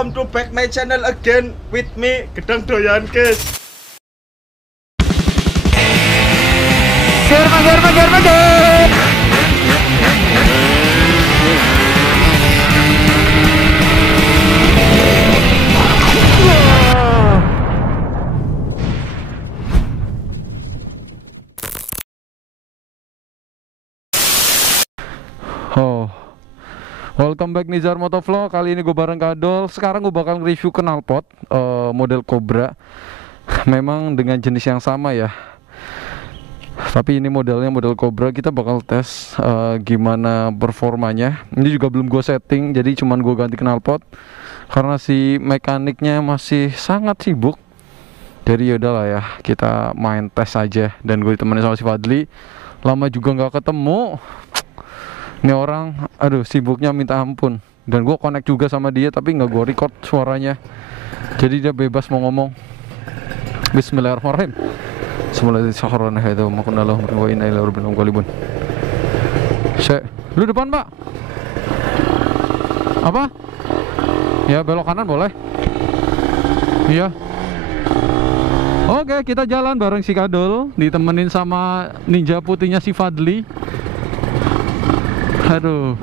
welcome to back my channel again with me Gedang Doyan guys. Oh, welcome back Nizar Motovlog. Kali ini gue bareng Kadol. Sekarang gue bakal review knalpot model Cobra. Memang dengan jenis yang sama ya, tapi ini modelnya model Cobra. Kita bakal tes gimana performanya. Ini juga belum gue setting, jadi cuman gue ganti knalpot karena si mekaniknya masih sangat sibuk. Jadi yaudahlah ya, kita main tes aja. Dan gue ditemenin sama si Fadli. Lama juga nggak ketemu. Ini orang, aduh sibuknya minta ampun. Dan gue connect juga sama dia, tapi nggak gue record suaranya. Jadi dia bebas mau ngomong. Bismillahirrahmanirrahim. Lu depan pak? Apa? Ya belok kanan boleh. Iya. Oke, kita jalan bareng si Kadol, ditemenin sama ninja putihnya si Fadli. Aduh.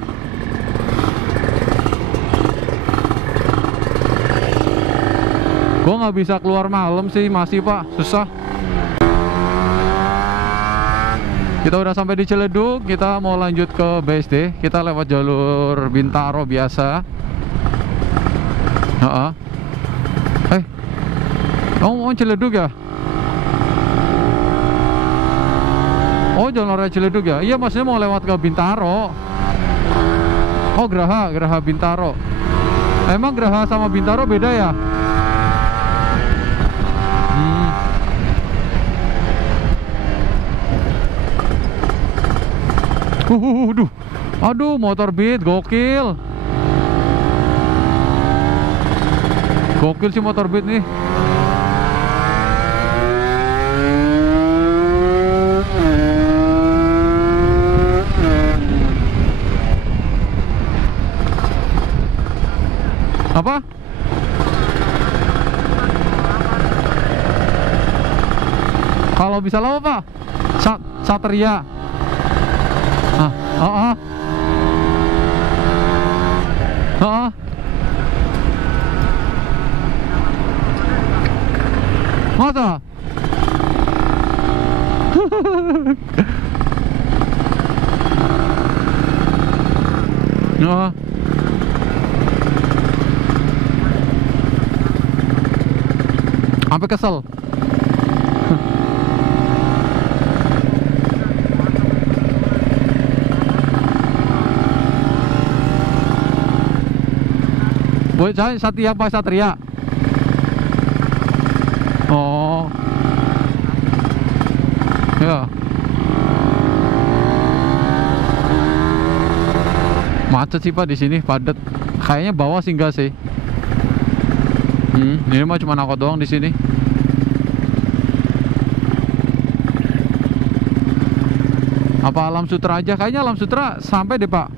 Gua nggak bisa keluar malam sih, masih pak, susah. Kita udah sampai di Ciledug, kita mau lanjut ke BSD. Kita lewat jalur Bintaro biasa. Kamu mau Ciledug ya? Oh, jalan raya Ciledug ya? Iya, maksudnya mau lewat ke Bintaro. Oh, Geraha Bintaro. Emang Geraha sama Bintaro beda ya? Aduh, motor Beat, gokil. Gokil sih motor Beat nih. Apa? Kalau bisa lama pak? Satria. Masa? Sampai kesel. Buat saya Satria apa Satria? Oh. Ya. Macet sih Pak di sini, padat. Kayaknya bawah sih enggak sih. Ini mah cuma angkot doang di sini. Apa Alam Sutra aja? Kayaknya Alam Sutra sampai deh Pak.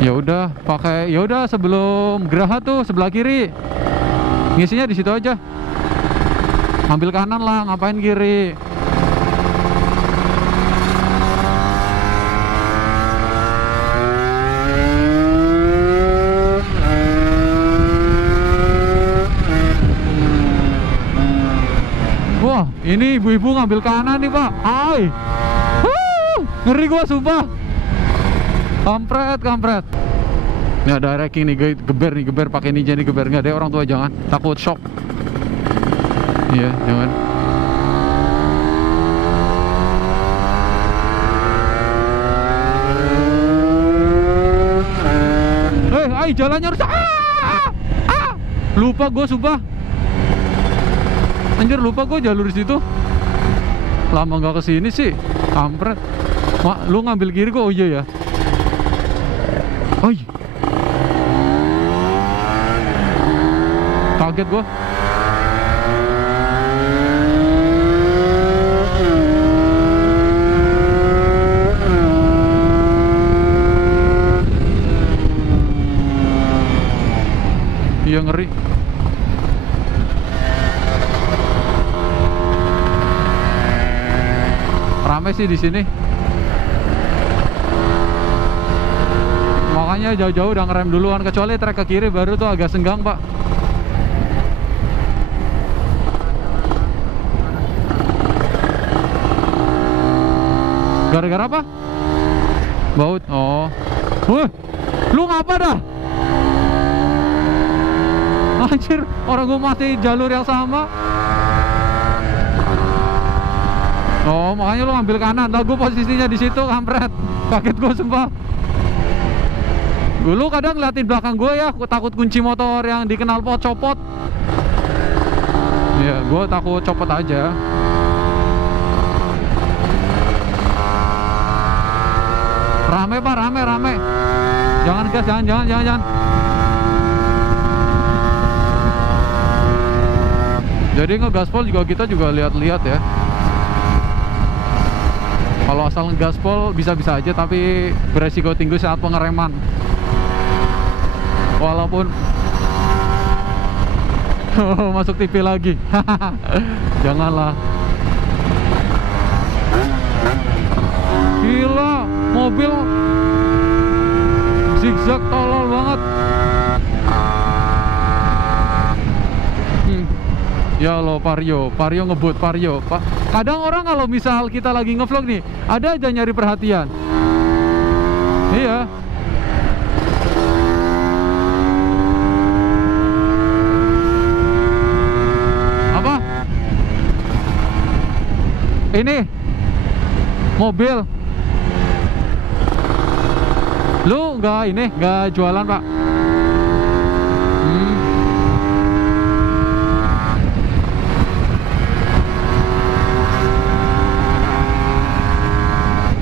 Ya udah, pakai ya udah sebelum Geraha tuh sebelah kiri. Ngisinya di situ aja. Ambil kanan lah, ngapain kiri? Wah, ini ibu-ibu ngambil kanan nih Pak. Hai. Ngeri gua sumpah. Kampret. Ini ada wrecking nih, geber pakai ninja nih, geber. Nggak deh, orang tua jangan, takut shock. Iya, jangan. Ay, jalannya rusak. Lupa gue sumpah. Anjir, lupa gue jalur di situ. Lama nggak kesini sih, kampret. Lu ngambil kiri kok? Oh iya ya. Oi. Kaget gua. Iya, ngeri. Rame sih di sini. Makanya jauh-jauh udah ngerem duluan, kecuali trek ke kiri baru tuh agak senggang, Pak. Gara-gara apa? Baut. Oh. Lu ngapa dah? Anjir, orang gue masih jalur yang sama. Oh, makanya lu ngambil kanan. Lah gue posisinya di situ, kampret. Kaget gue sumpah. Lu kadang ngeliatin belakang gue ya, aku takut kunci motor yang di knalpot copot. Ya, gue takut copot aja. Rame Pak, rame. Jangan gas, jangan. Jadi ngegaspol juga kita juga lihat-lihat ya. Kalau asal ngegaspol bisa-bisa aja, tapi beresiko tinggi saat pengereman. Walaupun masuk TV lagi. Janganlah. Gila, mobil zigzag tolol banget. Ya lo, Vario ngebut Vario, Pak. Kadang orang kalau misal kita lagi ngevlog nih, ada aja nyari perhatian. Iya. Apa? Ini mobil. Lu nggak jualan, Pak?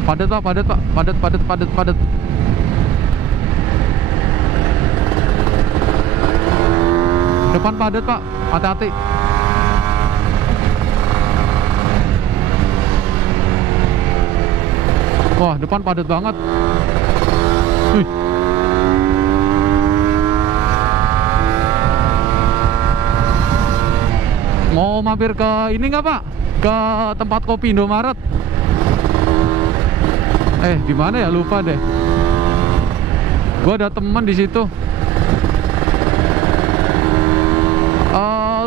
Padat Pak. Depan padat Pak, hati-hati. Wah, depan padat banget. Mau mampir ke ini nggak Pak? Ke tempat kopi Indomaret? Di mana ya, lupa deh. Gua ada teman di situ.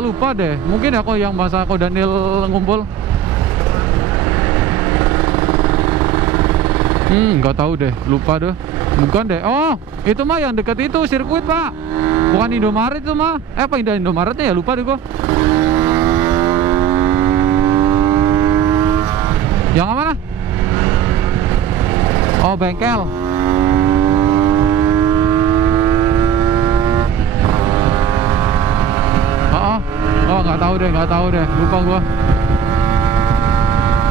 Lupa deh. Mungkin ya kok yang masa kok Daniel ngumpul. Nggak tahu deh, lupa deh. Bukan deh. Oh, itu mah yang deket itu sirkuit Pak. Bukan Indomaret itu mah. Apa Indomaretnya ya, lupa deh gua. Yang mana? Oh, bengkel. Oh, nggak tahu deh, lupa gua.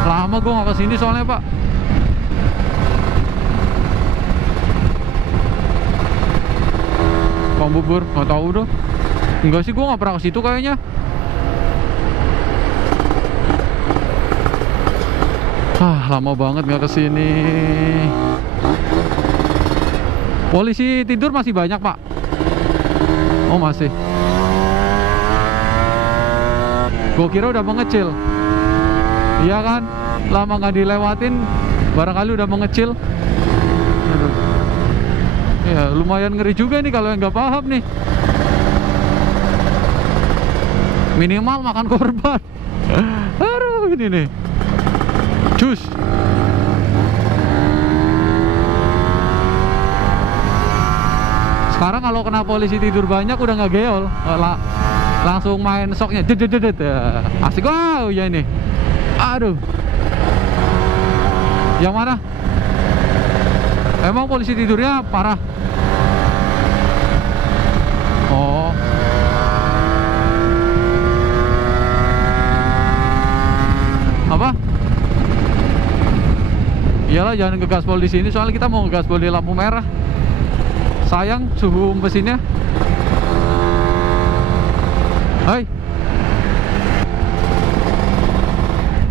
Lama gua nggak kesini soalnya Pak. Bang Bubur, nggak tahu dong. Enggak sih, gua nggak pernah ke situ kayaknya. Lama banget nggak kesini. Polisi tidur masih banyak Pak? Oh masih. Gue kira udah mengecil. Iya kan? Lama nggak dilewatin, barangkali udah mengecil. Ya lumayan ngeri juga nih kalau yang nggak paham nih. Minimal makan korban. Aduh, ini nih. Cus. Sekarang kalau kena polisi tidur banyak udah nggak geol, langsung main soknya, jedet ya. Asik. Wow ya ini. Aduh. Yang mana? Emang polisi tidurnya parah? Oh. Apa? Iyalah, jangan ngegaspol di sini soalnya kita mau ngegaspol di lampu merah. Sayang suhu mesinnya. Hai.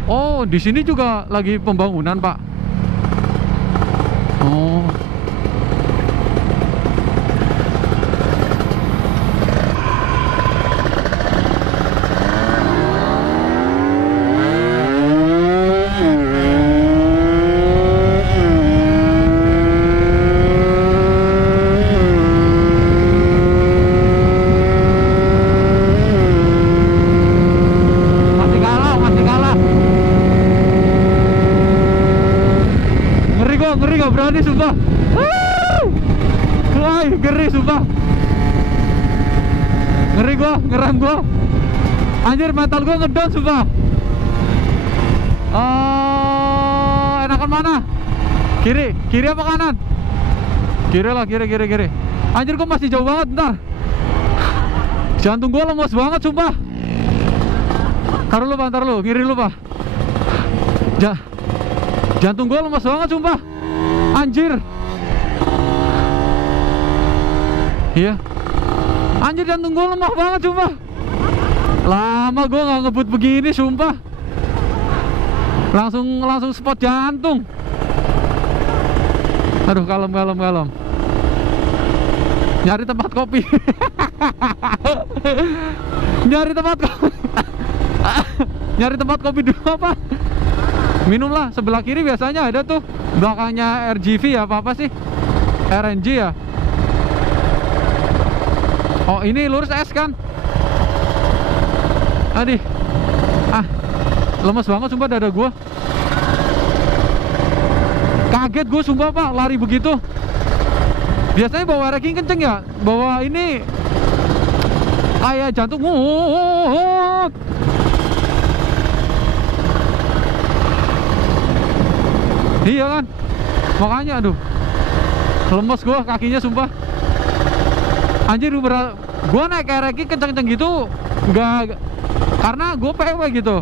Oh, di sini juga lagi pembangunan, Pak. Oh. ngeri sumpah. Ngeri gua, ngerem gua. Anjir, metal gua ngedown sumpah. Enakan mana? Kiri apa kanan? Kiri lah, kiri. Anjir, gua masih jauh banget, bentar. Jantung gua lemes banget sumpah. Taruh lu, kiri lu pak. Jantung gua lemes banget sumpah. Anjir. Iya. Anjir, jantung gua lemah banget sumpah. Lama gua nggak ngebut begini sumpah. Langsung spot jantung. Aduh, kalem. Nyari tempat kopi. Nyari tempat kopi dulu apa? Minum lah, sebelah kiri biasanya ada tuh. Belakangnya RGV ya, apa sih? RNG ya. Oh, ini lurus S kan? Aduh. Lemes banget sumpah dada gua. Kaget gua sumpah pak, lari begitu. Biasanya bawa racking kenceng ya, bawa ini kayak jantung. Iya kan, makanya aduh, lemes gua kakinya sumpah. Anjir, gua naik racking kenceng-kenceng gitu nggak, karena gua PW gitu.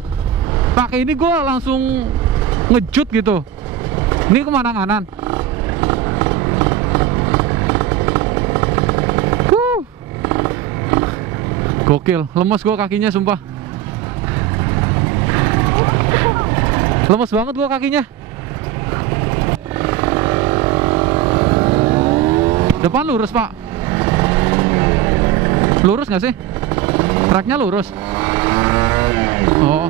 Pakai ini gua langsung ngejut gitu. Ini kemana kanan? Gokil, lemes gua kakinya sumpah. Lemes banget gua kakinya. Depan lurus pak. Lurus nggak sih? Tracknya lurus. Oh.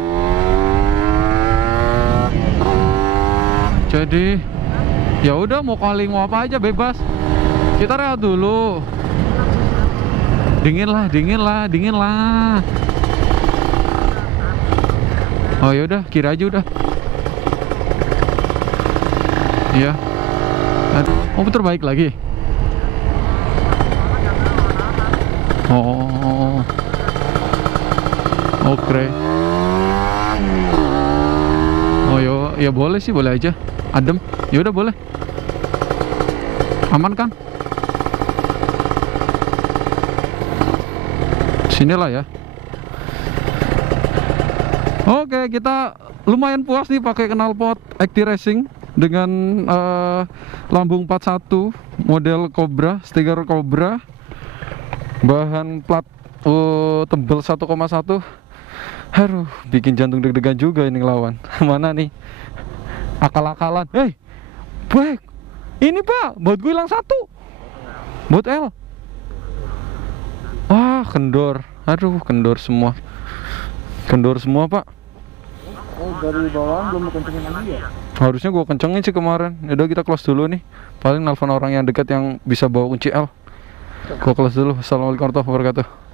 Jadi ya udah, mau calling mau apa aja bebas. Kita rehat dulu. Dingin lah. Oh ya udah, kira aja udah. Iya. Oh, putar balik lagi. Oh. Oke. Oh ya boleh sih, boleh aja. Adem. Ya udah boleh. Aman kan? Sinilah ya. Oke, kita lumayan puas nih pakai knalpot Acti Racing dengan lambung 41 model Cobra, stiker Cobra, bahan plat tebel 1,1. Aduh, bikin jantung deg-degan juga ini ngelawan. Mana nih akal-akalan? Baik, ini pak, baut gue hilang satu, baut L. Wah, kendor. Aduh, kendor semua pak. Oh, dari bawah belum kencengin lagi ya? Harusnya gua kencengin sih kemarin. Yaudah, kita close dulu nih. Paling nelfon orang yang dekat yang bisa bawa kunci L. Gua close dulu. Assalamualaikum warahmatullahi wabarakatuh.